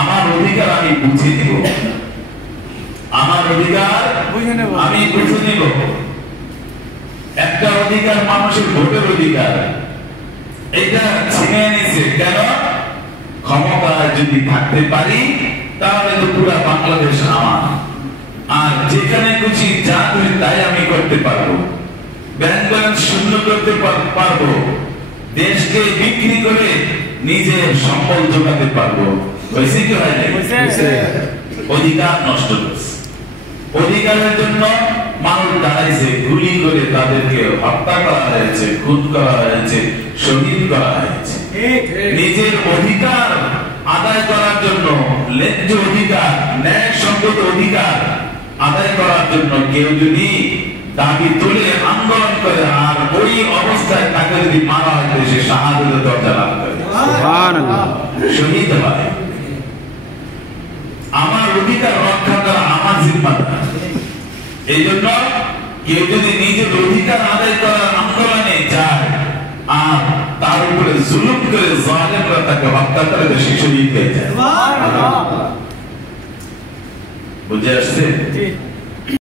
আমার অধিকার আমি বুঝে নিব, আমার অধিকার আমি বুঝে নিব। একটা অধিকার মানুষের ভোটের অধিকার, এটা ছিনিয়ে নিছে কেন? ক্ষমতায় যদি থাকতে পারি তাহলে তো পুরো বাংলাদেশ আমার, আর যেখানে খুশি যা খুশি তাই আমি করতে পারবো, ব্যাংক ব্যালেন্স শূন্য করতে পারবো, দেশকে বিক্রি করে নিজের সম্পদ জোগাতে পারবো। হয়েছে কি হয় না? অধিকার নষ্ট করছে। অধিকারের জন্য মানুষ দাঁড়াইছে, গুলি করে তাদেরকে হত্যা করা হয়েছে, খুন করা হয়েছে, শহীদ করা হয়েছে। নিজের অধিকার আদায় করার জন্য, ন্যায্য অধিকার, ন্যায়সঙ্গত অধিকার আদায় করার জন্য কেউ যদি দাবি তুলে আন্দোলন করে আর ওই অবস্থায় তাকে যদি মারা হয়, সে শাহাদাতের দরজা লাভ করে, শহীদ হয়। আমার অধিকার রক্ষা করা আমার জিম্মাদার। এই জন্য কেউ যদি নিজের অধিকার আদায় করার আন্দোলনে যায় আর তার উপরে জুলুম করে জালেমরা তাকে হত্যা করে, সে শহীদ হয়ে যায়। বুঝে আসছে?